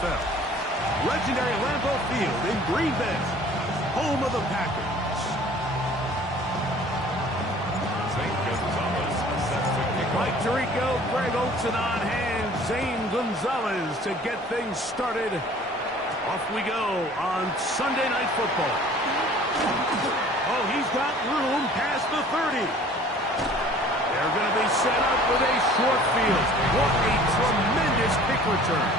NFL. Legendary Lambeau Field in Green Bay, home of the Packers. Mike Tirico, Greg Olsen on hand. Zane Gonzalez to get things started. Off we go on Sunday Night Football. Oh, he's got room past the 30. They're going to be set up with a short field. What a tremendous kick return.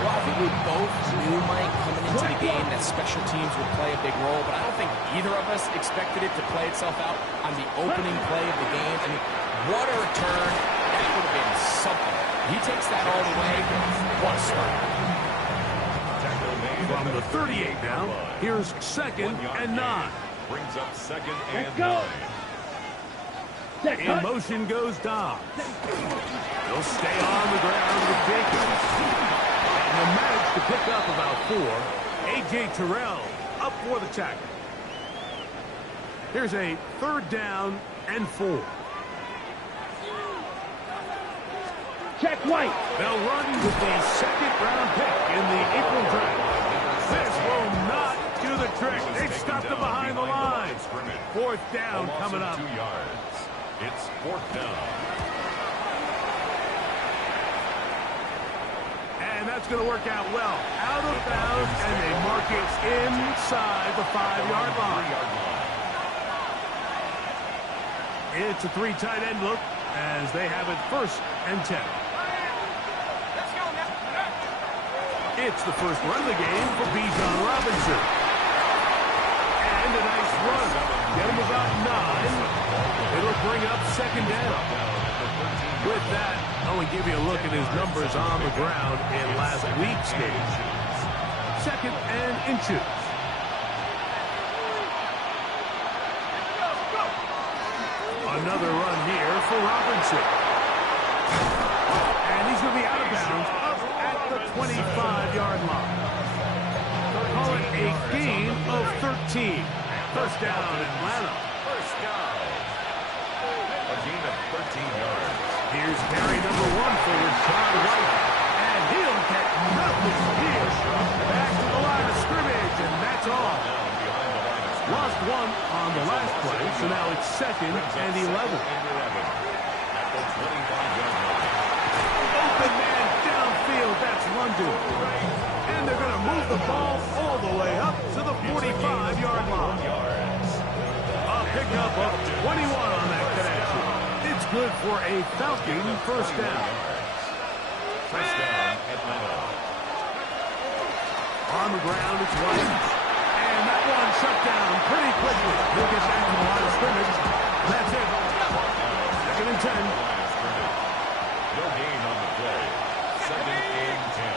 Well, I think we both knew, Mike, coming into the game that special teams would play a big role, but I don't think either of us expected it to play itself out on the opening play of the game. I mean, what a return. That would have been something. He takes that all the way. What a start. From the 38 now, here's 2nd and 9. Brings up 2nd and 9. In motion goes Dobbs. He'll stay on the ground with Jacobs. And he'll manage to pick up about 4. A.J. Terrell up for the tackle. Here's a 3rd down and 4. Jack White. They'll run with the 2nd-round pick in the April draft. This will not do the trick. They've stopped him behind the line. 4th down coming up. 2 yards. It's 4th down. And that's going to work out well. Out of bounds, and they mark it inside the 5-yard line. It's a 3 tight end look as they have it 1st and 10. It's the first run of the game for Bijan Robinson. And a nice run. Get him about 9. It'll bring up 2nd down. With that, I want to give you a look at his numbers on the ground in last week's game. 2nd and inches. Another run here for Robinson. And he's going to be out of bounds up at the 25-yard line. Call it a gain of 13. 1st down, Atlanta. 1st down. A gain of 13 yards. Here's carry number 1 for Rashad White. And he'll get nothing here. Back to the line of scrimmage, and that's all. Lost 1 on the last play, so now it's 2nd and 11. At the 25-yard line. Open man downfield, that's London. And they're going to move the ball all the way up to the 45-yard line. A pickup of 21 on that connection. It's good for a Falcon 1st down. 1st down, Atlanta. On the ground, it's White. And that one shut down pretty quickly. He'll get back to the line of scrimmage. That's it. 2nd and 10. No gain on the play. 2nd and 10.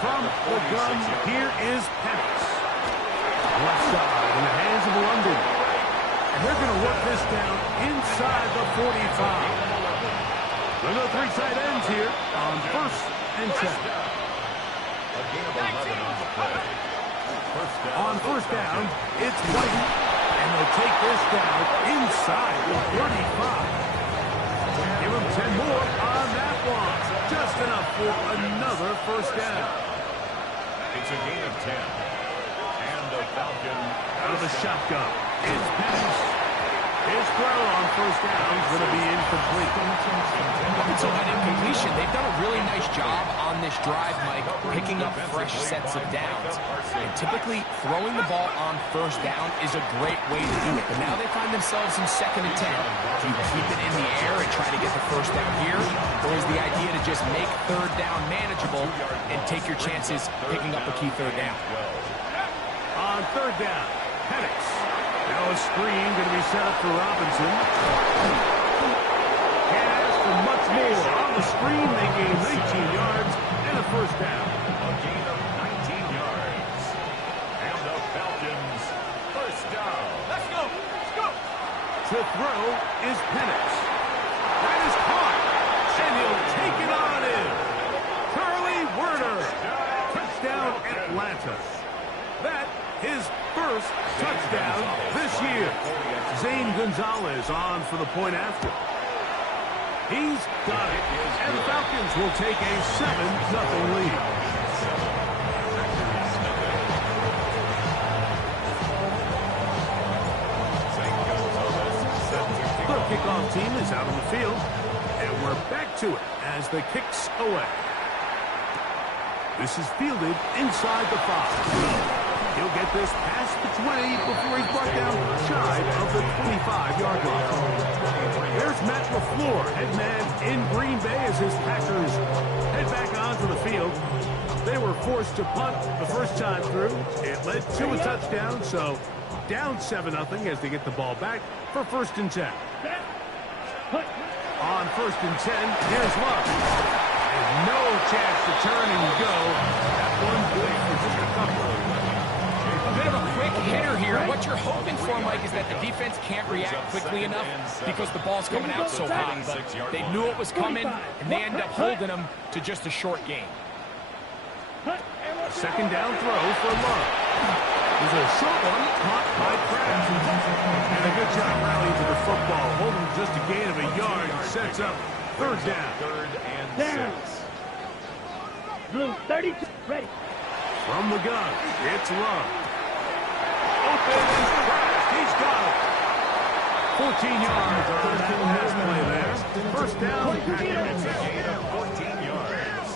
From the gun, here is Penix. Left side in the hands of London. And they're going to work this down inside the 45. There are 3 tight ends here on 1st and 10. A gain of 11 on the play. On 1st down, it's White. And they'll take this down inside the 35. Give him 10 more on that one. Just enough for another 1st down. It's a gain of 10. And the Falcon out of the shotgun. It's Penix. His throw on 1st down is going to be incomplete. So that incompletion, they've done a really nice job on this drive, Mike, picking up fresh sets of downs. And typically, throwing the ball on 1st down is a great way to do it. But now they find themselves in 2nd and 10. Do you keep it in the air and try to get the 1st down here? Or is the idea to just make 3rd down manageable and take your chances picking up a key 3rd down? On 3rd down, Penix. Now a screen going to be set up for Robinson. Can't ask for much more. On the screen, they gain 19 yards and a 1st down. A gain of 19 yards. And the Falcons 1st down. Let's go. Let's go. To throw is Penix. That is caught. And he'll take it on in. Curly Werner. Touchdown Atlanta. That his 1st touchdown this year. Zane Gonzalez on for the point after. He's got it. And the Falcons will take a 7-0 lead. team is out on the field. And we're back to it as the kick's away. This is fielded inside the 5. He'll get this past the 20 before he's brought down shy of the 25-yard line. There's Matt LaFleur, head man in Green Bay as his Packers head back onto the field. They were forced to punt the first time through. It led to a touchdown, so down 7-0 as they get the ball back for 1st and 10. On 1st and 10, here's Love. And no chance to turn and go. That one good for just a couple. A bit of a quick hitter here. What you're hoping for, Mike, is that the defense can't react quickly enough because the ball's coming out so hot. But they knew it was coming, and they end up holding them to just a short game. A 2nd down throw for Love. There's a short one caught by Kraft. And a good job rallying to the football. Holding just a gain of a yard. Sets up 3rd down. 3rd and 6. Blue, 32, ready. From the gun, it's Love. Open is Kraft. He's got it. 14 yards on that pass play there. 1st down. It's a gain of 14 yards.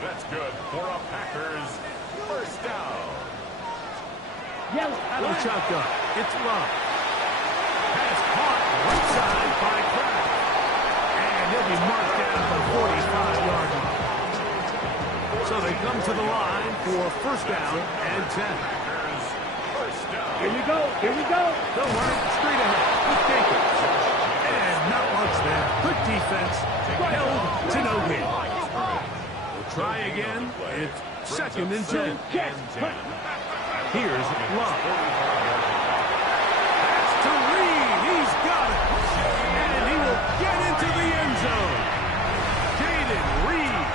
That's good for a Packers 1st down. Yellow. Little shotgun. It's Love. Pass caught right side by Kraft. And he'll be marked down at the 45-yard line. So they come to the line for 1st down and 10. Packers 1st down. Here we go. Here we go. They'll run it straight ahead with Jacobs. And not much there. Good defense. Held to no gain. We'll try again. It's 2nd and 10. Here's Love. That's to Reed. He's got it. And he will get into the end zone. Jaden Reed.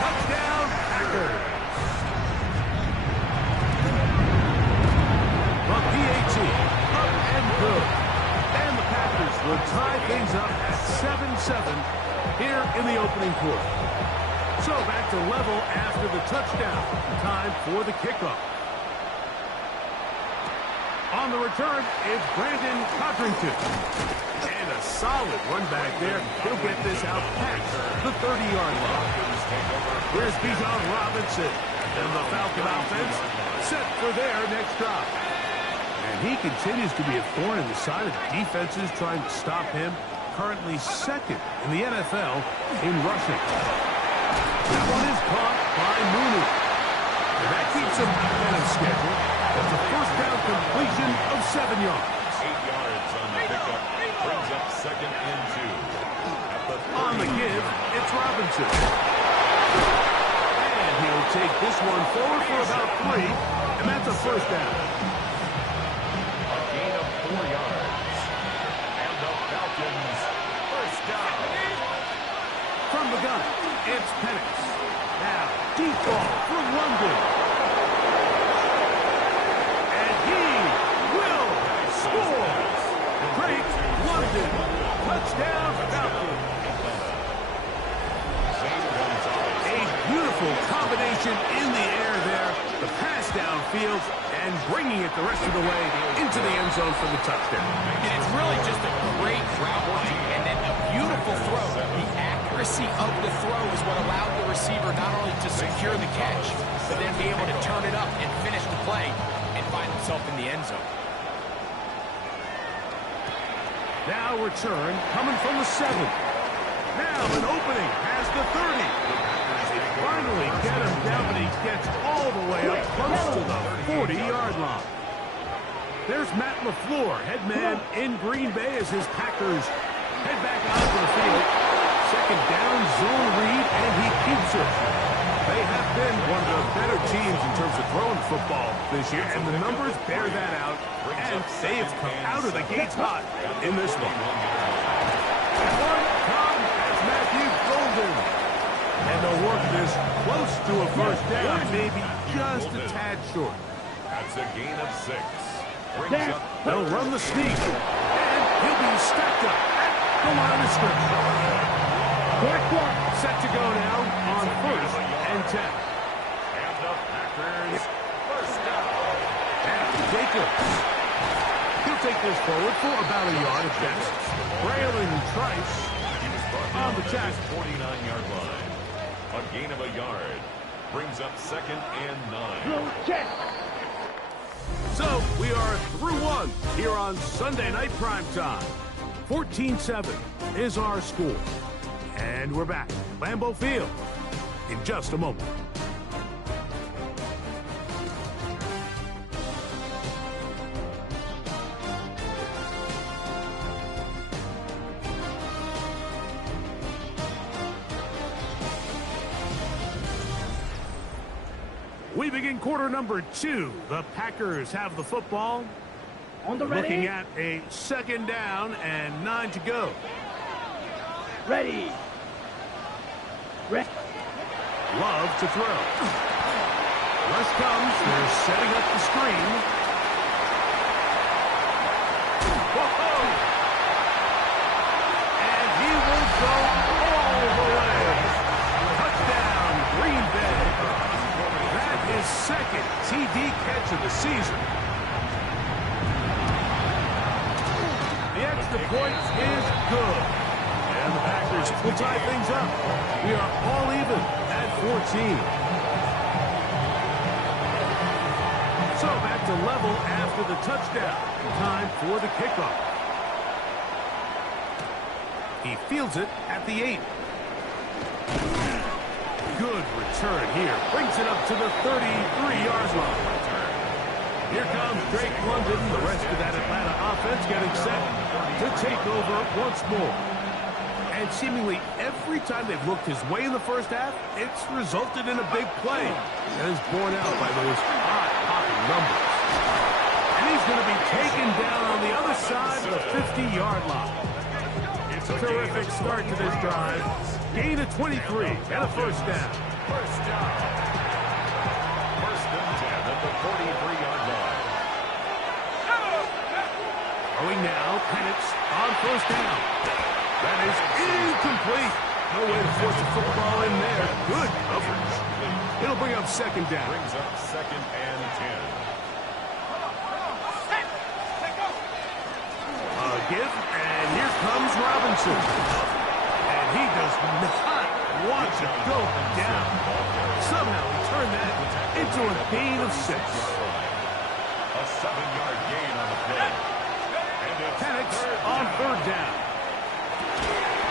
Touchdown, Packers. The PAT. Up and good. And the Packers will tie things up at 7-7 here in the opening quarter. So back to level after the touchdown. Time for the kickoff. On the return, it's Brandon Codrington. And a solid run back there. He'll get this out past the 30-yard line. Here's Bijan Robinson. And the Falcon offense set for their next drive. And he continues to be a thorn in the side of the defenses trying to stop him. Currently 2nd in the NFL in rushing. That one is caught by Mooney. And that keeps him ahead of schedule. That's a 1st down completion of 7 yards. 8 yards on the pickup. Brings up 2nd and 2. On the give, it's Robinson. And he'll take this one forward for about 3. And that's a 1st down. A gain of 4 yards. And the Falcons 1st down. From the gun, it's Penix. Now, deep ball for London. And he will score. Great London. Touchdown, Falcons. A beautiful combination in the air there. The pass downfield and bringing it the rest of the way into the end zone for the touchdown. And it's really just a great route running and then a beautiful throw. The accuracy of the throw is what allowed the receiver not only to secure the catch, but then be able to turn it up and finish the play and find himself in the end zone. Now return coming from the 7. Now an opening past the 30. They finally get him down, but he gets all the way up close to the 40-yard line. There's Matt LaFleur, head man in Green Bay as his Packers head back onto the field. 2nd down, zone read, and he keeps it. They have been one of the better teams in terms of throwing football this year, and the numbers bear that out, and they have come out of the gates hot in this one. And one comes as Matthew Golden. And they'll work this close to a 1st down, maybe just a tad short. That's a gain of 6. Brings up They'll run the sneak, and he'll be stacked up at the line of scrimmage. Set to go now on 1st and 10. And the Packers 1st down. And Jacobs. He'll take this forward for about a yard at best. Braylon Trice on the tackle. 49-yard line. A gain of a yard. Brings up 2nd and 9. Blue check. So we are through one here on Sunday Night Primetime. 14-7 is our score. And we're back. Lambeau Field in just a moment. We begin quarter number 2. The Packers have the football. On the ready. Looking at a 2nd down and 9 to go. Ready. Ready. Love to throw. Rush comes. They're setting up the screen. Whoa! And he will go all the way. Touchdown, Green Bay. That is 2nd TD catch of the season. The extra point is good. And the Packers will tie things up. We are all even at 14. So back to level after the touchdown. Time for the kickoff. He fields it at the 8. Good return here. Brings it up to the 33-yard line. Here comes Drake London. The rest of that Atlanta offense getting set to take over once more. And seemingly every time they've looked his way in the first half, it's resulted in a big play. That is borne out by those eye-popping numbers. And he's going to be taken down on the other side of the 50-yard line. It's a terrific start to this drive. Gain of 23 and a first down. First down. 1st and 10 at the 43-yard line. Throwing now, Penix on first down. That is incomplete. No way to force the football in there. Good coverage. It'll bring up 2nd down. Brings up 2nd and 10. A give, and here comes Robinson. And he does not want to go down. Somehow he turned that into a gain of 6. A 7-yard gain on the play. And it's Penix on 3rd down.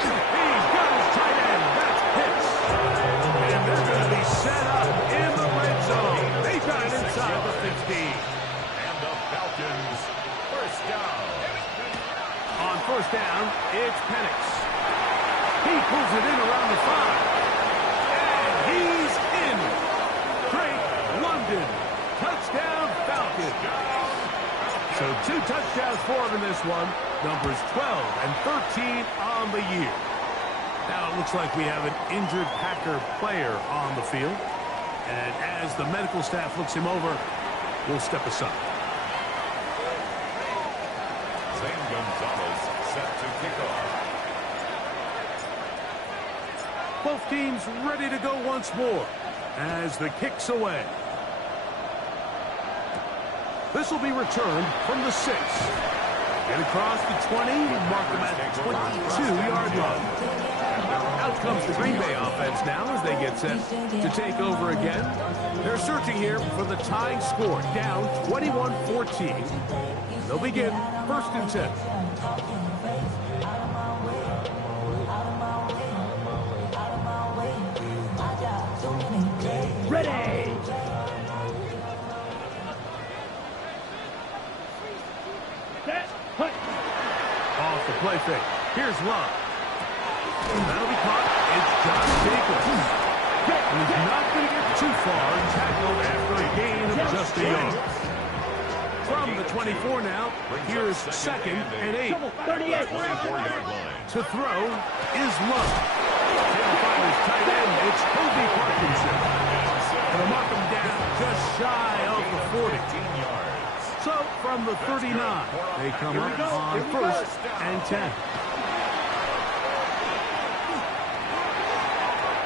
He's got his tight end. That's Pitts. And they're going to be set up in the red zone. They got it inside the 15. And the Falcons first down. On first down, it's Penix. He pulls it in around the 5. And he's in. Drake London. Touchdown, Falcons. So 2 touchdowns for him in this one. Numbers 12 and 13 on the year. Now it looks like we have an injured Packer player on the field. And as the medical staff looks him over, we'll step aside. Zane Gonzalez set to kick off. Both teams ready to go once more as the kick's away. This will be returned from the 6. Get across the 20, mark them at the 22-yard line. Out comes the Green Bay offense now as they get set to take over again. They're searching here for the tying score, down 21-14. They'll begin 1st and 10. Ready. Set. Hut. Off the play fake. Here's Love. That'll be caught. It's Josh Jacobs. And he's not going to get too far. Tackled after a gain of just a yard. From the 24 now, here's 2nd and 8. 38. 24-yard line. To throw is Love. He'll find his tight end. It's Kobe Parkinson. And they'll mark him down just shy of the 40. 15 yards. So from the 39, they come up on 1st and 10.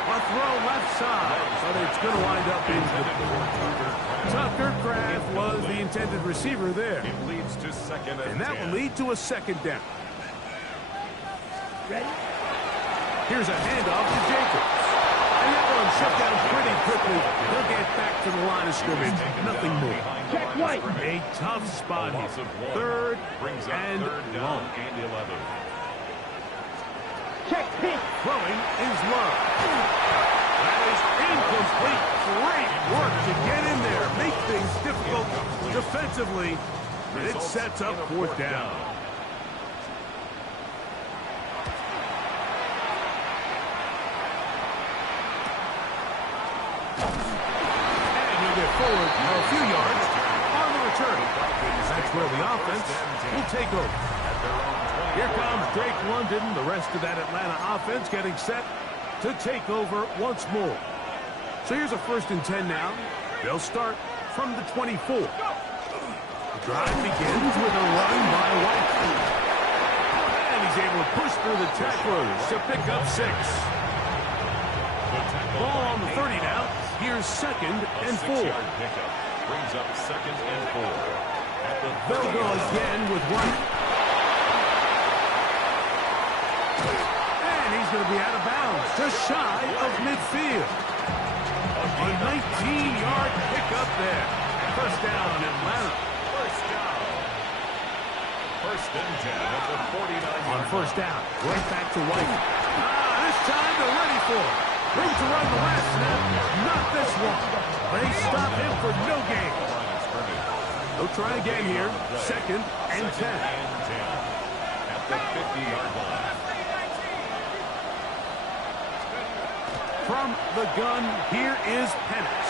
A throw left offside, but it's going to wind up incomplete. Tucker Kraft was the intended receiver there. It leads to second and that 10. will lead to a second down. Ready? Here's a handoff to Jacobs. And that one shut down pretty quickly. They'll get back to the line of scrimmage. Nothing more. Check white. A tough spot A loss here. of one. Third Brings up and third down long. and 11. Check pitch. Throwing is Love. That is incomplete. Great work to get in there. Make things difficult defensively. But it sets up fourth down. And he'll get forward a few yards on the return. That's where the offense will take over. Here comes Drake London, the rest of that Atlanta offense getting set to take over once more. So here's a 1st and 10 now. They'll start from the 24. The drive begins with a run by White. And he's able to push through the tacklers to pick up 6. Ball on the 30 now. Here's 2nd and 4. Brings up 2nd and 4. They'll go again with White. And he's going to be out of bounds, just shy of midfield. A 19-yard pickup there. First down, Atlanta. First down. 1st and 10 at the 49. On first down, right back to White. This time they're ready for it. Room to run the last snap. Not this one. They stop him for no gain. They'll try again here. 2nd and 10. At the 50-yard line. From the gun, here is Penix.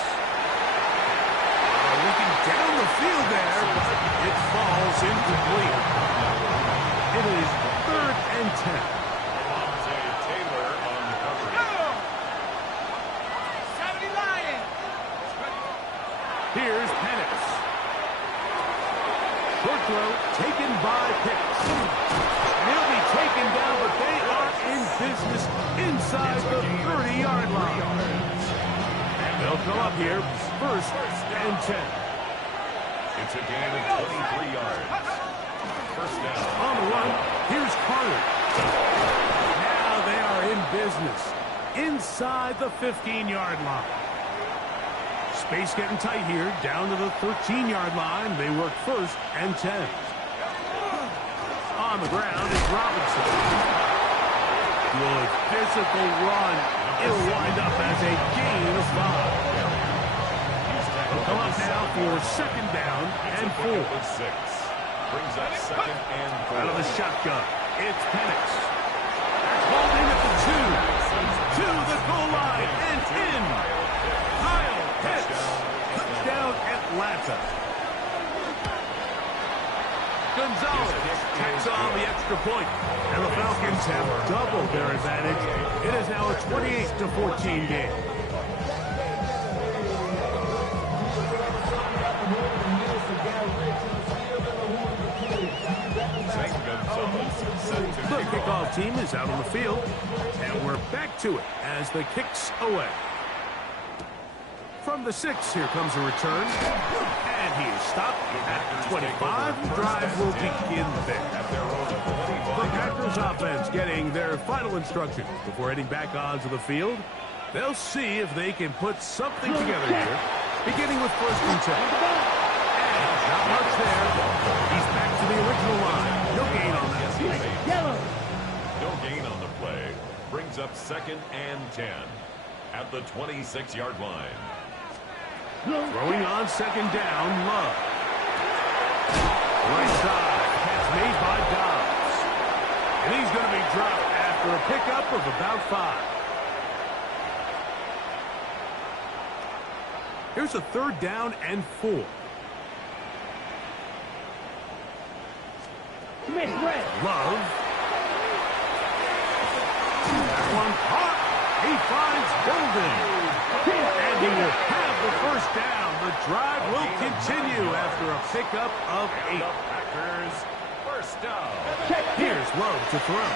Looking down the field there, but it falls incomplete. It is 3rd and 10. Taylor on the coverage. Here's Penix. Short throw taken by Pitts. And he'll be taken down, but they are in business inside the 30-yard line. They'll come up here, 1st and 10. It's a gain of 23 yards. First down. On the run, here's Carter. Now they are in business inside the 15-yard line. Space getting tight here, down to the 13-yard line. They work 1st and 10. On the ground is Robinson. Good physical run. It'll wind up as a gain of 5. They'll come up now for 2nd down and 4. 6. Brings up 2nd and 4. Out of the shotgun, it's Penix. Holding at the 2. To the goal line and in. Kyle Pitts. Touchdown Atlanta. Gonzalez tacks on the extra point. And the Falcons have doubled their advantage. It is now a 28-14 game. The kickoff team is out on the field, and we're back to it as the kicks away. From the 6, here comes a return, and he is stopped at the 25. The drive will begin there. The Packers offense getting their final instructions before heading back onto the field. They'll see if they can put something together here, beginning with 1st and 10. And not much there. He's back to the original line. No gain on that. Yellow. No gain on the play. Brings up 2nd and 10 at the 26-yard line. Throwing on 2nd down, Love. Right side, catch made by Dobbs. And he's going to be dropped after a pickup of about 5. Here's a 3rd down and 4. Love. That one caught. He finds Golden. And he will have the 1st down. The drive will continue after a pickup of 8. Packers 1st down. Here's Love to throw.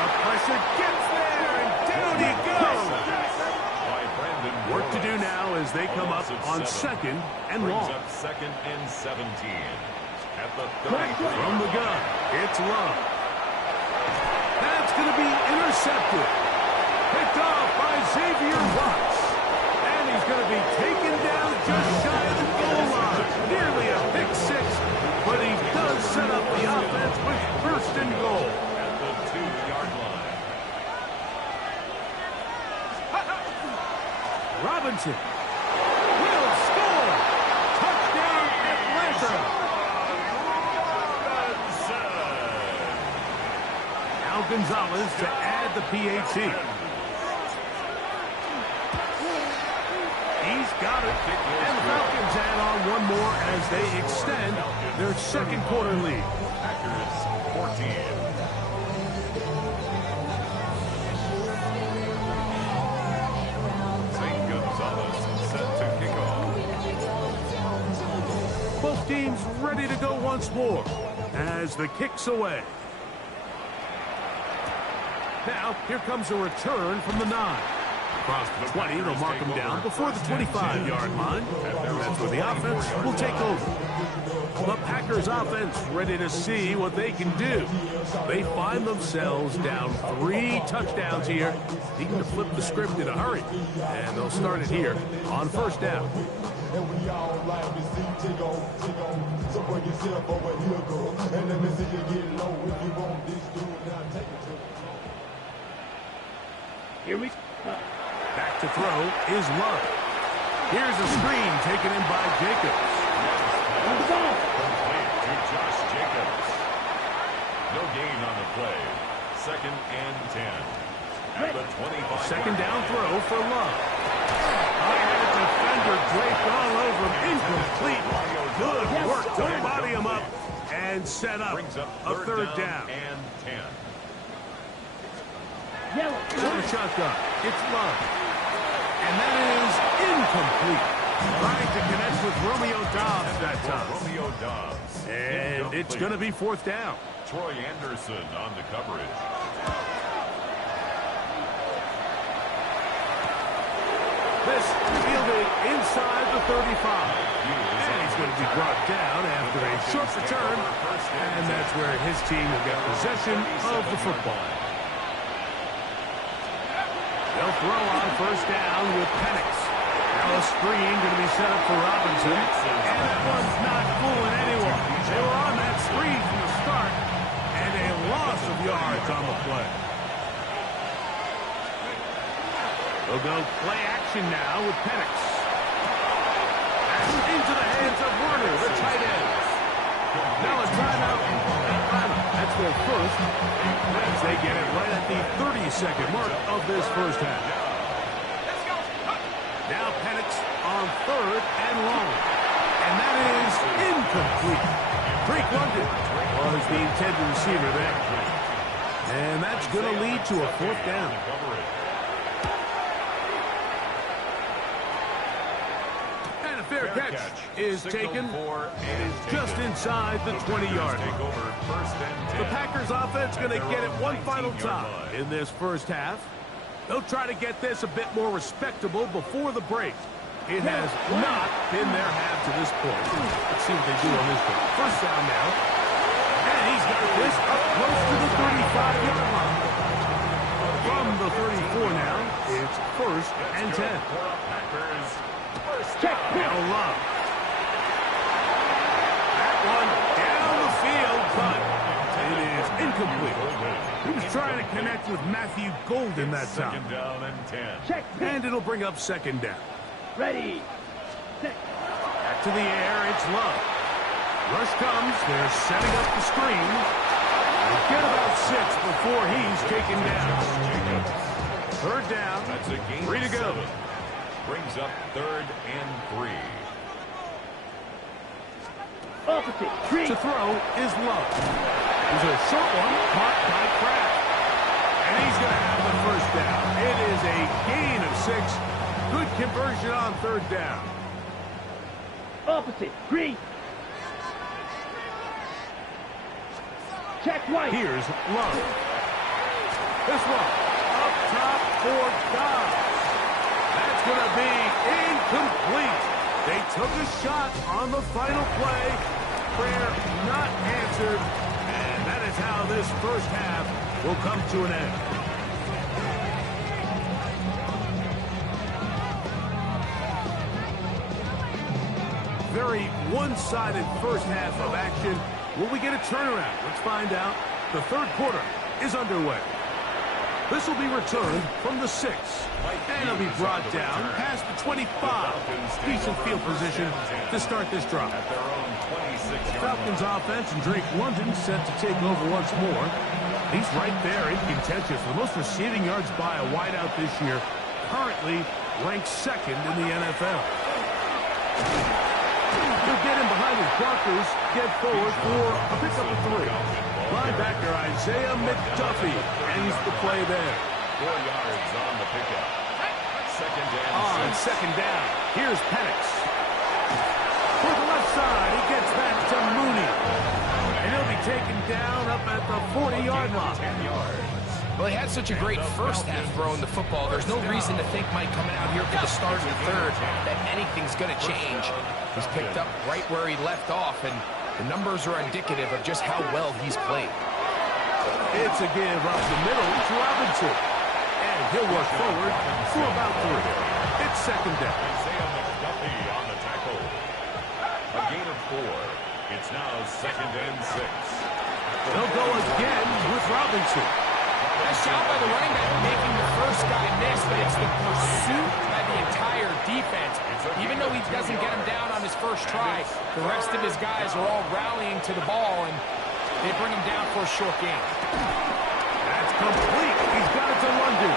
A pressure, gets there, and down he goes. Work to do now as they come up on 2nd and long. Up 2nd and 17. At the 30. From the gun, it's Love. That's going to be intercepted. Picked off by Xavier Watts. And he's going to be taken down just shy of the goal line. Nearly a pick six, but he does set up the offense with 1st and goal. At the 2-yard line. Robinson will score. Touchdown, Atlanta. Now Gonzalez to add the PAT. He's got it. And the Falcons add on one more as they extend their 2nd quarter lead. Packers 14. Set to kick off. Both teams ready to go once more as the kick's away. Now, here comes a return from the 9. Across the 20, they'll mark him down before the 25-yard line. That's where the offense will take over. The Packers offense ready to see what they can do. They find themselves down 3 touchdowns here, needing to flip the script in a hurry. And they'll start it here on 1st down. Here we Back to throw is Love. Here's a screen taken in by Jacobs. Complete to Josh Jacobs. No gain on the play. 2nd and 10. At the 25. 2nd down throw for Love. And a defender draped all over him. Incomplete. Good work to body him up and set up Brings up a 3rd down. And 10. yellow. From the shotgun, it's Love. And that is incomplete. Trying to connect with Romeo Dobbs that time. Romeo Dobbs. And it's going to be 4th down. Troy Anderson on the coverage. This fielded inside the 35. And he's going to be brought down after a short return. And that's where his team will get possession of the football. They'll throw on 1st down with Penix. Now a screen going to be set up for Robinson. And that one's not fooling anyone. They were on that screen from the start. And a loss of yards on the play. They'll go play action now with Penix. That's into the hands of Werner, the tight end. Now a timeout. That's their 1st. As they get it right at the 30-second mark of this 1st half. Now Penix on 3rd and long. And that is incomplete. Drake London was the intended receiver there. And that's going to lead to a 4th down. Fair catch is taken. It is just inside the 20-yard line. The Packers offense going to get it one final time in this 1st half. They'll try to get this a bit more respectable before the break. It has not been their half to this point. Let's see what they do on this one. 1st down now. And he's got this up close to the 35-yard line. From the 34 now, it's 1st and 10. Check. Now Love. That one down the field, but it is incomplete. He was trying to connect with Matthew Golden that time. 2nd down and 10. Check. And it'll bring up 2nd down. Ready. Set. Back to the air, it's Love. Rush comes, they're setting up the screen. We'll get about 6 before he's taken down. 3rd down, That's a gain 3 to go. 7. Brings up 3rd and 3. Opposite. 3. To throw is Love. There's a short one caught by Kraft. And he's going to have the 1st down. It is a gain of 6. Good conversion on 3rd down. Opposite. 3. Check right. Here's Love. This one, up top for Dobbs. That's going to be incomplete. They took a shot on the final play. Prayer not answered. And that is how this first half will come to an end. Very one-sided first half of action. Will we get a turnaround? Let's find out. The third quarter is underway. This will be returned from the 6. And it'll be brought down past the 25. Decent field position to start this drive. Falcons offense and Drake London set to take over once more. He's right there in contention for the most receiving yards by a wideout this year. Currently ranked second in the NFL. He'll get in behind his blockers, get forward for a pickup of 3. Linebacker Isaiah McDuffie ends the play there. 4 yards on the pickup. Second down. Here's Penix. For the left side, he gets back to Mooney. And he'll be taken down up at the 40-yard line. 10 yards. Well, he had such a great first half throwing the football. There's no reason to think, Mike, coming out here for the start of the third, that anything's going to change. He's picked up right where he left off, and the numbers are indicative of just how well he's played. It's a give up the middle to Robinson. And he'll work forward for about 3. It's second down. Isaiah McDuffie on the tackle. A gain of 4. It's now second and 6. They'll go again with Robinson. Nice job by the running back making the first guy miss, but it's the pursuit by the entire defense. Even though he doesn't get him down on his first try, the rest of his guys are all rallying to the ball, and they bring him down for a short gain. That's complete. He's got it to London.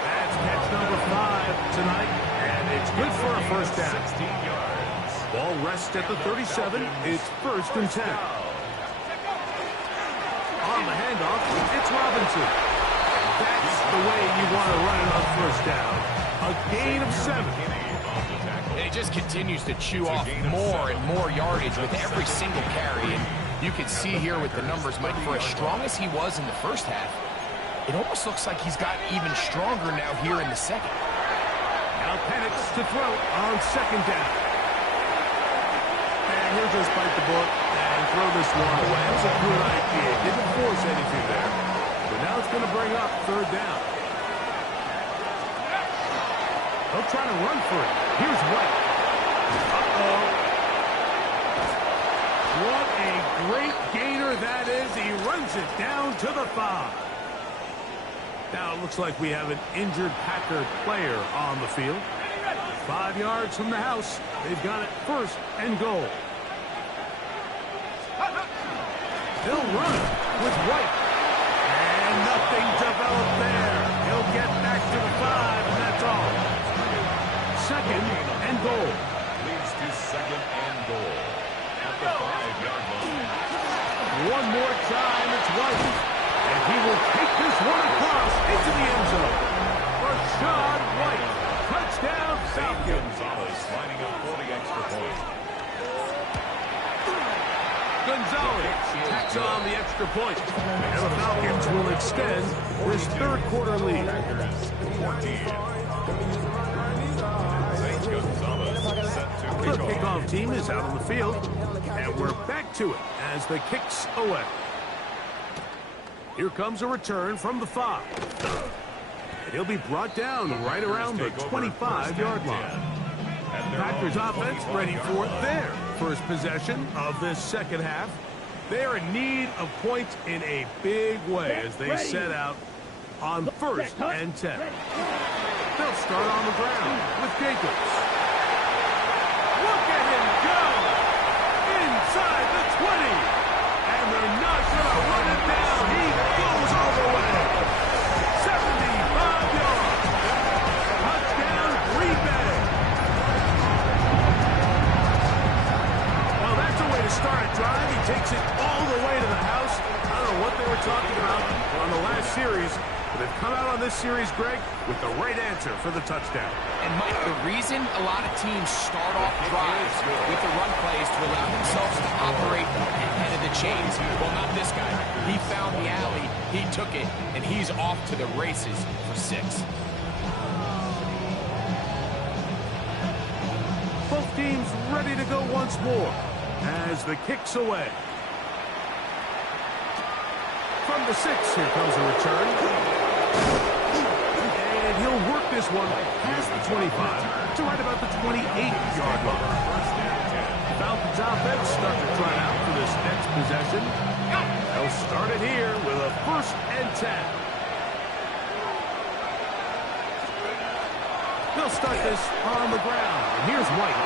That's catch number 5 tonight, and it's good for a first down. 16 yards. Ball rests at the 37. It's first and 10. On the handoff, it's Robinson. That's the way you want to run it on first down. A gain of 7. And he just continues to chew off more and more yardage with every single carry. And you can see here with the numbers, Mike, for as strong as he was in the first half, it almost looks like he's gotten even stronger now here in the second. Now Penix to throw on second down. And he'll just bite the bullet and throw this one away. It's a good idea. Didn't force anything there. But now it's going to bring up third down. They'll try to run for it. Here's White. Uh-oh. What a great gainer that is. He runs it down to the 5. Now it looks like we have an injured Packer player on the field. 5 yards from the house. They've got it first and goal. They'll run with White. And nothing developed there. He'll get back to the 5, and that's all. Second and goal. Leads to second and goal. At the 5-yard line. One more time, it's White. And he will take this one across into the end zone. Rashad White. Touchdown, Falcons. Gonzalez lining up for the extra point. Gonzalez tacks on the extra point. And the Falcons will extend this third quarter lead. 14. Gonzalez set to The kick off. kickoff team is out on the field. And we're back to it as the kicks away. Here comes a return from the 5. And he'll be brought down right around the 25-yard line. Packers offense ready for their first possession of this second half. They're in need of points in a big way as they set out on first and 10. They'll start on the ground with Jacobs. Look at him go! Inside the 20! And they're not going to run it down. He goes all the way. 75 yards. Touchdown, Green Bay. Well, that's a way to start a drive. He takes it all the way to the house. I don't know what they were talking about on the last series, but they've come out on this series, Greg, with the right answer for the touchdown. And, Mike, the reason a lot of teams start off drives with the run plays to allow themselves to operate ahead of the chains. Well, not this guy. He found the alley, he took it, and he's off to the races for 6. Both teams ready to go once more as the kick's away. From the 6, here comes a return. And he'll work this one past the 25 to right about the 28-yard line. Falcons offense start to try out for this next possession. They'll start it here with a 1st and 10. They'll start this on the ground. And here's White.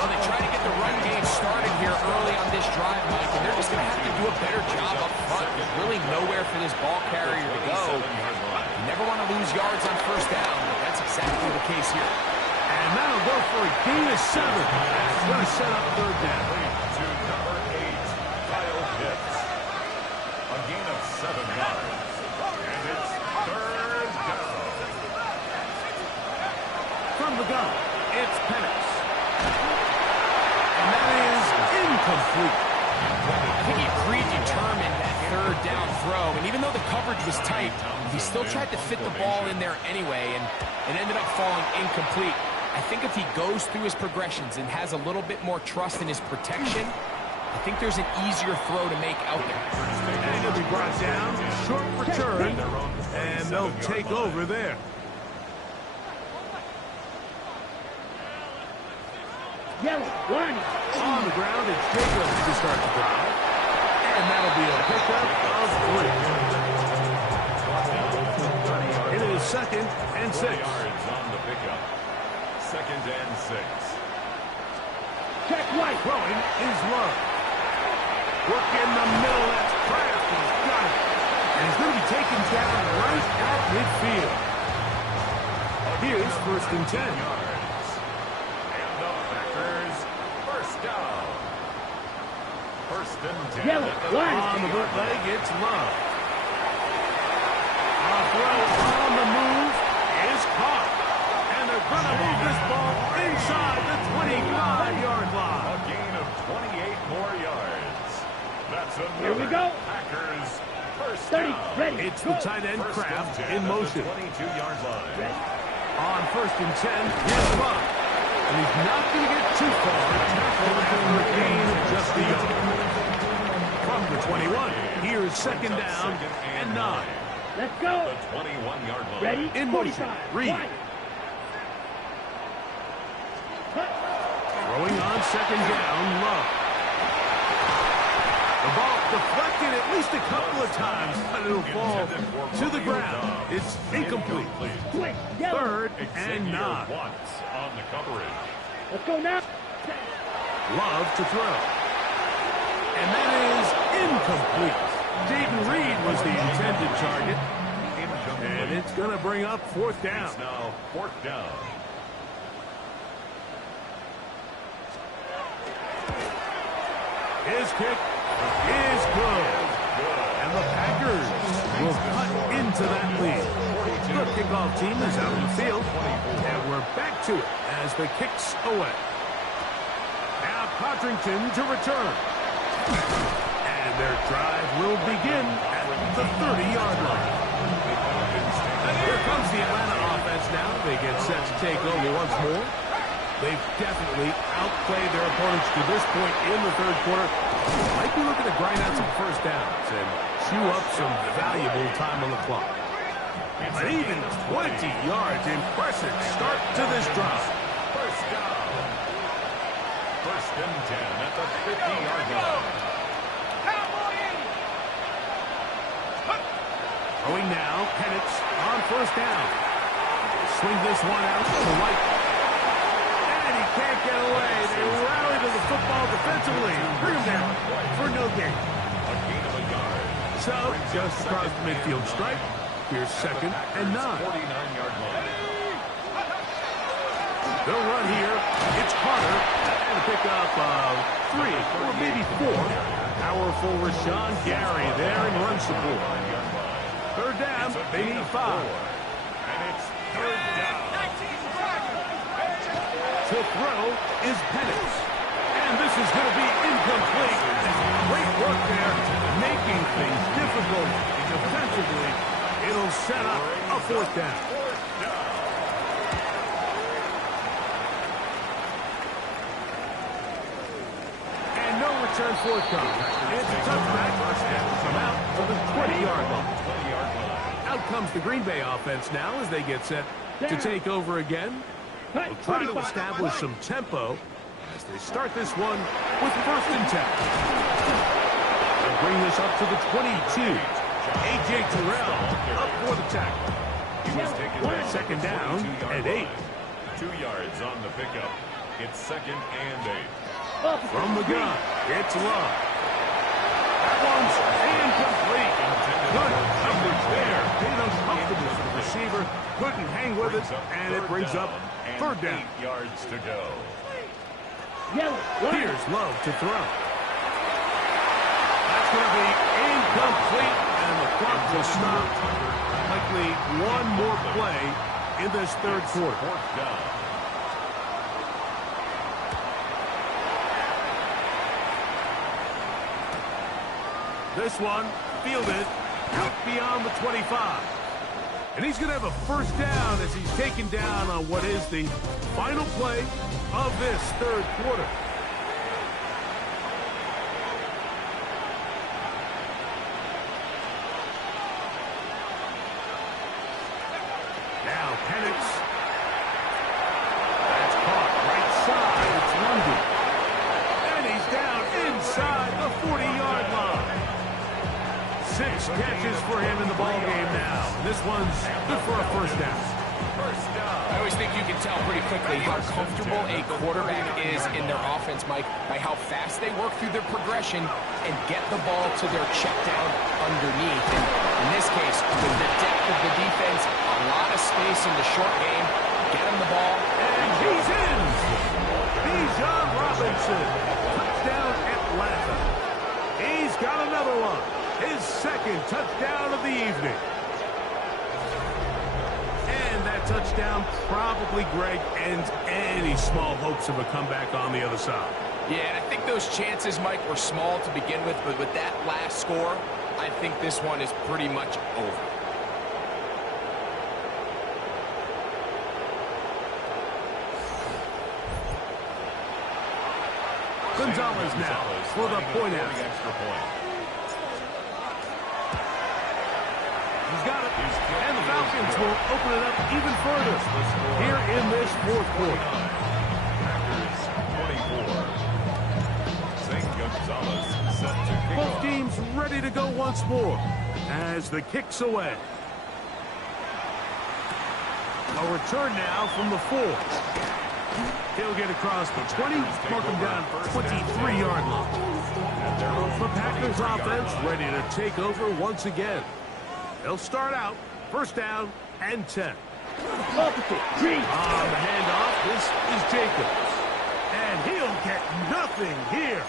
Well, they try to get the run game started here early on this drive, Mike, and they're just going to have to do a better job up front. There's really nowhere for this ball carrier to go. You never want to lose yards on 1st down, but that's exactly the case here. And that'll go for a gain of 7. That's going to set up 3rd down. To number 8, Kyle Pitts. A gain of 7 yards. And it's 3rd down. From the gun, it's Penix. And that is incomplete. I think he predetermined that 3rd down throw, and even though the coverage was tight, he still tried to fit the ball in there anyway, and it ended up falling incomplete. I think if he goes through his progressions and has a little bit more trust in his protection, I think there's an easier throw to make out there. And he'll be brought down, short return, and they'll take over there. Yellow, 1. On the ground, it's Jacobs to start the drive. And that'll be a pickup of 3. It is 2nd and 6. Yards on the pickup. 2nd and 6. Check White. Throwing is Love. Work in the middle, that's Kraft. He's got it. And he's going to be taken down right at midfield. Here's 1st and 10. Yards. And the Packers, 1st down. 1st and 10. Yellow, 1. On the bootleg, it's Love. A throw on the move is caught. And they're going to move this ball inside the 25-yard line. A gain of 28 more yards. That's another Here we go. Packers, 1st 30, down. ready. It's the tight end Kraft in motion. 22-yard line. Ready. On 1st and 10, here's Love. And he's not going to get too far. Tackled for a gain of just a yard. From the 21, here's 2nd down and 9. Let's go. The 21-yard line. Ready. In motion, 45. Reed. White. Cut. Throwing on 2nd down, Love. The ball deflected at least a couple of times, but it'll fall to the ground. It's incomplete. Quick. Yellow. 3rd and 9. Watts on the coverage. Let's go now. Love to throw. And that is incomplete. Dayton Reed was the intended target. And it's going to bring up 4th down. It's now 4th down. His kick is good. And the Packers will cut into that lead. The kickoff team is out in the field. And we're back to it as the kick's away. Now Codrington to return. And their drive will begin at the 30-yard line. Here comes the Atlanta offense now. They get set to take over once more. They've definitely outplayed their opponents to this point in the 3rd quarter. Might be looking to grind out some 1st downs and chew up some valuable time on the clock. But even 20 yards, impressive start to this drive. 1st down. 1st and 10 at the 50-yard line. Throwing now, Penix on 1st down. Swing this one out to White. And he can't get away. They rally to the football defensively. Bring him down for no gain. A gain of a yard. So, just across the midfield stripe. Here's 2nd and 9. 49-yard line. They'll run here. It's Carter. And a pickup of 3 or maybe 4. Powerful Rashawn Gary there in run support. 3rd third down. They need 5. And it's third down. To throw is Penix. And this is going to be incomplete. Great work there, making things difficult defensively. It'll set up a 4th down. And no return forthcoming. It's a touchback. Come out to the 20-yard line. Out comes the Green Bay offense now as they get set to take over again. They'll try to establish some tempo as they start this one with 1st and 10. They'll bring this up to the 22. A.J. Terrell up for the tackle. He was taken back 2nd down and 8. 2 yards on the pickup. It's 2nd and 8. From the gun, it's Love. That one's incomplete. Good coverage there. Made uncomfortable for the receiver. Couldn't hang with it, and it brings up 3rd down. 8 yards to go. Here's Love to throw. That's going to be incomplete, and the clock will stop. Likely one more play in this 3rd quarter. 4th down. This one fielded out beyond the 25. And he's going to have a 1st down as he's taken down on what is the final play of this 3rd quarter. Now Penix. That's caught right side. It's Lundy. And he's down inside the 40-yard line. 6 catches for him in the ballgame now. This one's good for a 1st down. I always think you can tell pretty quickly how comfortable a quarterback is in their offense, Mike, by how fast they work through their progression and get the ball to their check down underneath. And in this case, with the depth of the defense, a lot of space in the short game, get him the ball. And he's in! Bijan Robinson. Touchdown Atlanta. He's got another one. His 2nd touchdown of the evening. And that touchdown probably, Greg, ends any small hopes of a comeback on the other side. Yeah, and I think those chances, Mike, were small to begin with, but with that last score, I think this one is pretty much over. Gonzalez now for the point out. Extra point. He's got it. And the Falcons will open it up even further here in this 4th quarter. Packers 24. St. Gonzalez set to kick Both off. teams ready to go once more as the kick's away. A return now from the 4. He'll get across the 20, mark him down 23-yard line. The Packers offense ready to take over once again. They'll start out 1st down and 10. On the handoff, this is Jacobs. And he'll get nothing here.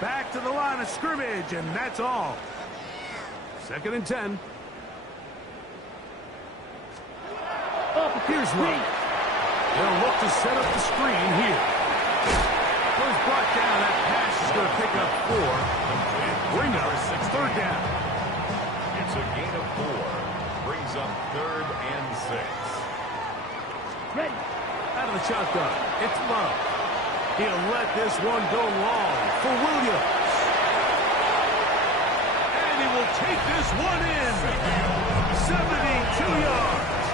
Back to the line of scrimmage, and that's all. 2nd and 10. Here's Love. They'll look to set up the screen here. Was brought down. That pass is going to pick up 4. And bring up 3rd down. It's a gain of 4. Brings up 3rd and 6. Out of the shotgun, it's Love. He'll let this one go long for Williams. And he will take this one in. 72 yards.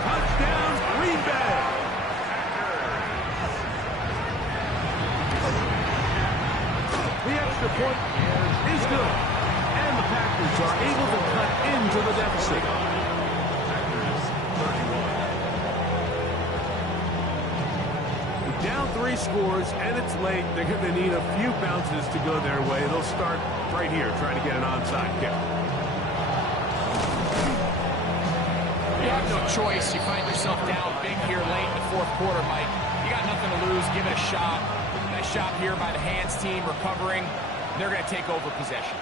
Touchdown, Green Bay. The extra point is good. And the Packers are able to cut into the deficit. Packers 31. Down 3 scores, and it's late. They're going to need a few bounces to go their way. They'll start right here, trying to get an onside kick. You have no choice. You find yourself down big here late in the 4th quarter, Mike. You got nothing to lose. Give it a shot. Nice job here by the hands team recovering. They're going to take over possession.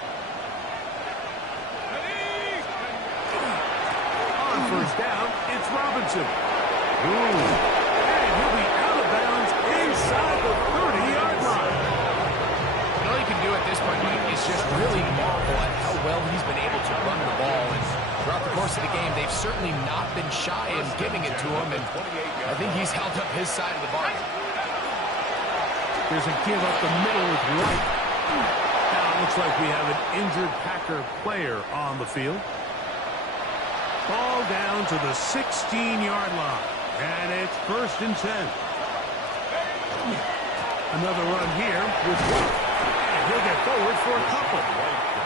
first down, it's Robinson. Ooh. And he'll be out of bounds inside the 30-yard line. All you can do at this point, Mike, is just really marvel at how well he's been able to run the ball. And throughout the course of the game, they've certainly not been shy in giving it to him. And I think he's held up his side of the bargain. There's a give up the middle with White. Now it looks like we have an injured Packer player on the field. Ball down to the 16-yard line. And it's 1st and 10. Another run here with White. And he'll get forward for a couple.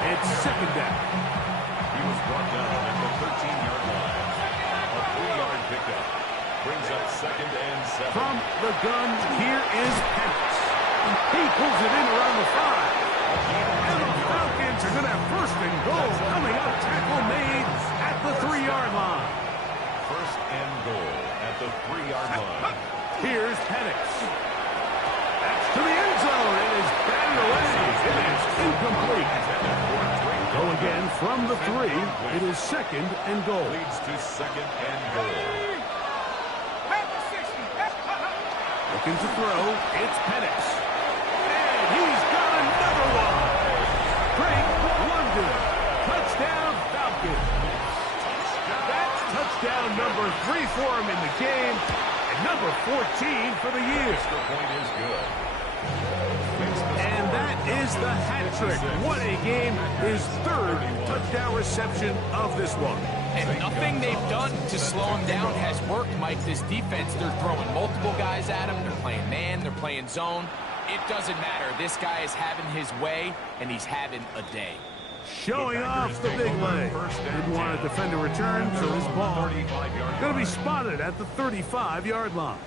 It's 2nd down. He was brought down at the 13-yard line. A 3-yard pickup brings up 2nd and 7. From the gun, here is Penix. He pulls it in around the 5. And the Falcons are going to have 1st and goal coming up. Tackle made at the 3-yard line. 1st and goal at the 3-yard line. Here's Penix. That's to the end zone. It is batted away. It is incomplete. Go again from the 3. It is 2nd and goal. Leads to 2nd and goal. Looking to throw. It's Penix. And he's got another one. Frank London. Touchdown Falcons. That's touchdown number 3 for him in the game. And number 14 for the year. The point is good. And that is the hat trick. What a game. His 3rd touchdown reception of this one. And nothing they've done to slow him down has worked, Mike. This defense, they're throwing multiple guys at him. They're playing man. They're playing zone. It doesn't matter. This guy is having his way, and he's having a day. Showing off the big leg. Didn't want to defend a return, so this ball going to be spotted at the 35-yard line.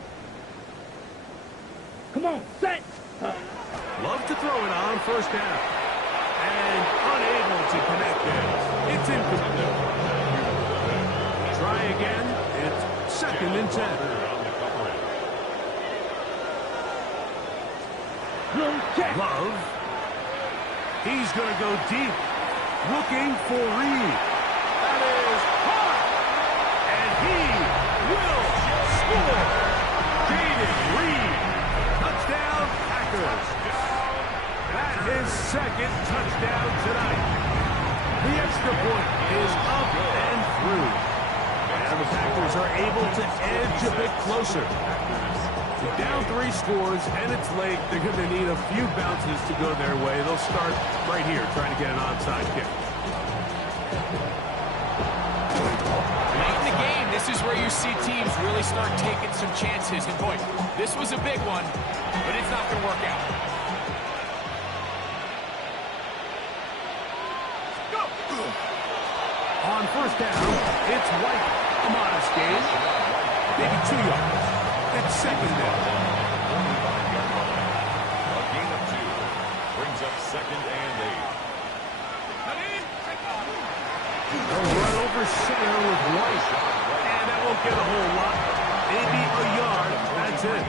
Come on, set. Love to throw it on 1st down. And unable to connect there. It's incomplete. Try again. It's 2nd and 10. Love. He's going to go deep. Looking for Reed. That is hard. And he will score. Jaden Reed. Touchdown Packers. That is 2nd touchdown tonight. The extra point is up and through. And the Packers are able to edge a bit closer. They're down 3 scores, and it's late. They're going to need a few bounces to go their way. They'll start right here, trying to get an onside kick. Late in the game, this is where you see teams really start taking some chances. And boy, this was a big one, but it's not going to work out. On 1st down, it's White. A modest gain. Maybe 2 yards. It's 2nd down. A gain of 2 brings up 2nd and 8. They'll run over center with White. And that won't get a whole lot. Maybe a yard. That's it.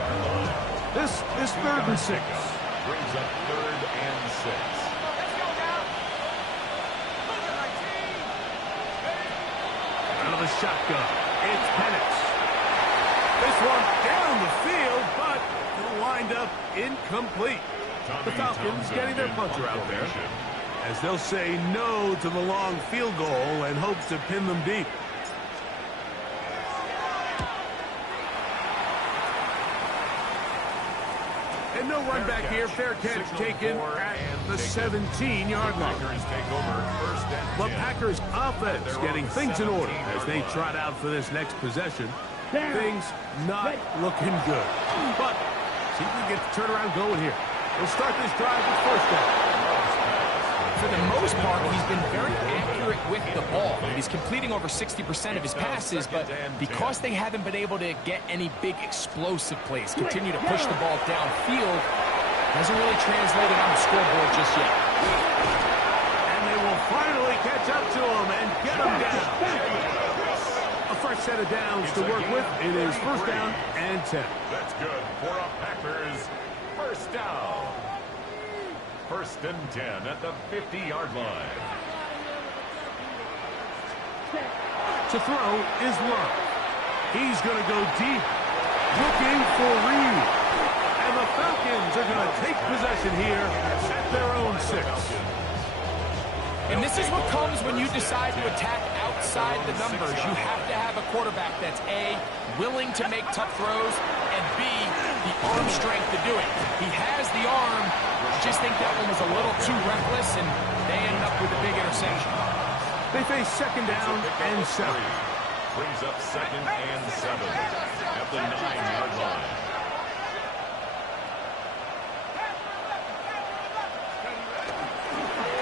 This 3rd and 6. Brings up 3rd and 6. Out of the shotgun. It's Penix. This one down the field, but will wind up incomplete. The Falcons getting their punter out there, as they'll say no to the long field goal and hope to pin them deep. And no run back here. Fair catch taken at the 17-yard line. The Packers offense getting things in order as they trot out for this next possession. Things not looking good. But see if we can get the turnaround going here. We'll start this drive with 1st down. For the most part, he's been very accurate with the ball. He's completing over 60% of his passes, but because they haven't been able to get any big explosive plays, continue to push the ball downfield, hasn't really translated on the scoreboard just yet. And they will finally catch up to him and get him down. A fresh set of downs to work with. It is 1st down and 10. That's good for a Packers 1st down. 1st and 10 at the 50-yard line. To throw is Love. He's going to go deep, looking for Reed. And the Falcons are going to take possession here at their own 6. And this is what comes when you decide to attack outside the numbers. You have to have a quarterback that's A, willing to make tough throws, and B, the arm strength to do it. He has the arm. I just think that one was a little too reckless, and they end up with a big interception. They face second down and 7. Brings up second and 7 at the 9-yard line.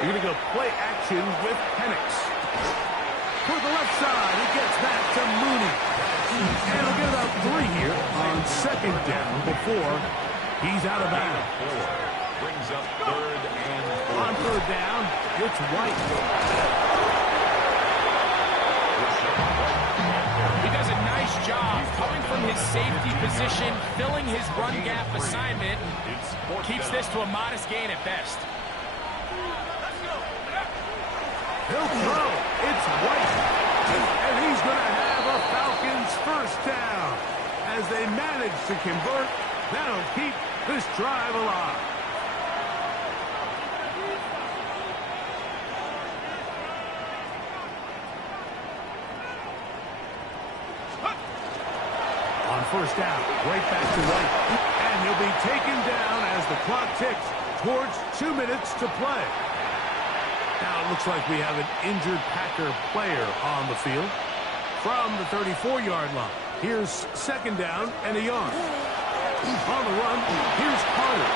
You're going to go play action with Penix. For the left side, he gets back to Mooney. And he'll get about 3 here on second down before he's out of bounds. Brings up third and 4. On third down, it's White. He does a nice job coming from his safety position, filling his run gap assignment, keeps this to a modest gain at best. He'll throw. It's White. And he's going to have a Falcons first down. As they manage to convert, that'll keep this drive alive. On first down, right back to White. And he'll be taken down as the clock ticks towards 2 minutes to play. Now it looks like we have an injured Packer player on the field. From the 34-yard line, here's second down and a yard. On the run, here's Carter.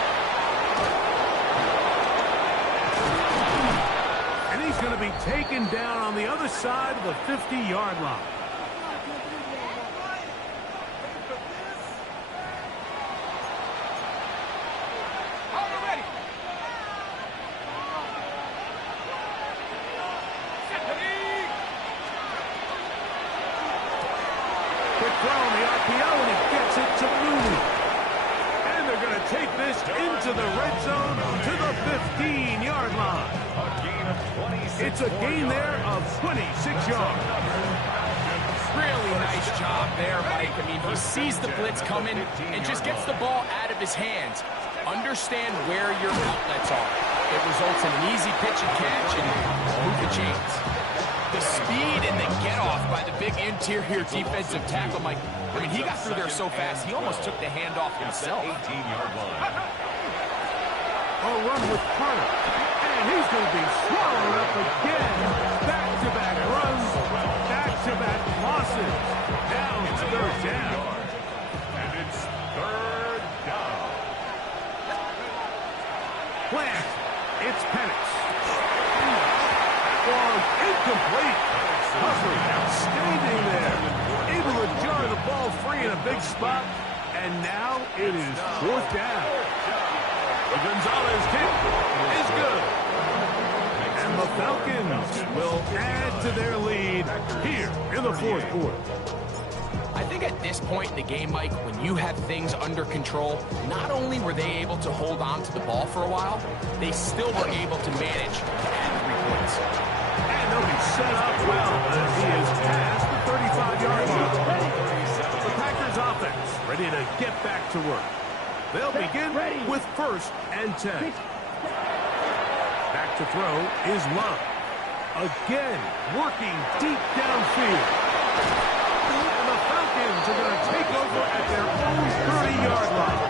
And he's going to be taken down on the other side of the 50-yard line. Throw on the RPO, and he gets it to Mooney. And they're going to take this into the red zone to the 15-yard line. It's a gain there of 26 yards. Really nice job there, Mike. I mean, he sees the blitz coming and just gets the ball out of his hands. Understand where your outlets are. It results in an easy pitch and catch and move the chains. The speed and the get-off by the big interior defensive tackle, Mike. I mean, he got through there so fast, he almost took the handoff himself. 18-yard line. A run with Carter. And he's going to be swallowed up again. Back-to-back runs, back-to-back losses. Now it's third down. And it's third down. Plant. It's Penix. Incomplete. Humphrey outstanding there. Able to jar the ball free in a big spot. And now it is fourth down. The Gonzalez kick is good. And the Falcons will add to their lead here in the fourth quarter. I think at this point in the game, Mike, when you have things under control, not only were they able to hold on to the ball for a while, they still were able to manage to add 3 points. And they'll be set up well as he is past the 35-yard line. The Packers offense ready to get back to work. They'll begin with first and 10. Back to throw is Love. Again, working deep downfield. And the Falcons are going to take over at their own 30-yard line.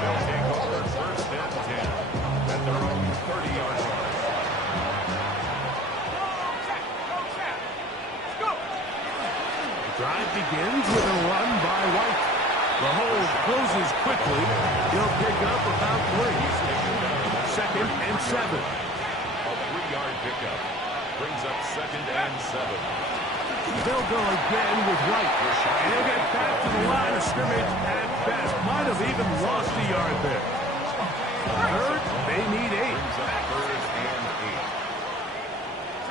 They'll take over first and 10 at their own 30-yard line. Drive begins with a run by White. The hold closes quickly. He'll pick up about 3. Second and 7. A 3-yard pickup brings up second and 7. They'll go again with White. And he'll get back to the line of scrimmage at best. Might have even lost a yard there. Third, they need 8. Third and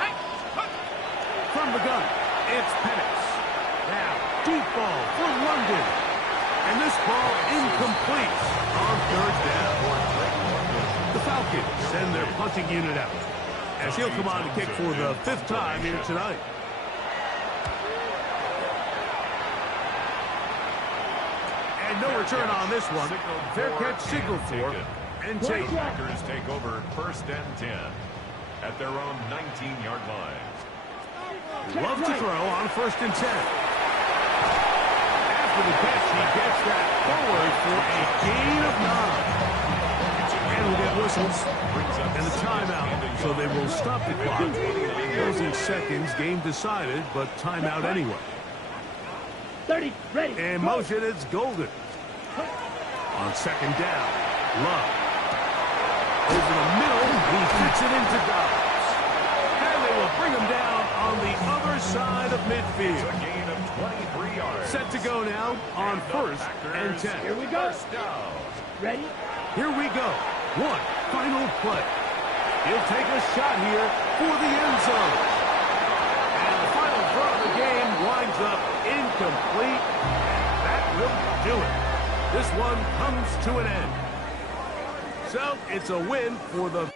8. From the gun, it's Penix. Now, deep ball for London. And this ball incomplete on third down. The Falcons send their punting unit out as he'll come on to kick for the 5th time here tonight. And no return on this one. Fair catch signaled for and The taken. Packers take over 1st and 10 at their own 19-yard line. Love to throw on 1st and 10. After the catch, he gets that forward for a gain of 9. And we'll get whistles and a timeout, so they will stop the clock. Closing seconds, game decided, but timeout anyway. 30, ready. In motion, it's Golden. On 2nd down, Love. Over the middle, he fits it into Dobbs. And they will bring him down on the other side of midfield. A gain of 23 yards. Set to go now on 1st and 10. Here we go. First down. Ready? Here we go. One final play. He'll take a shot here for the end zone. And the final throw of the game winds up incomplete. And that will do it. This one comes to an end. So it's a win for the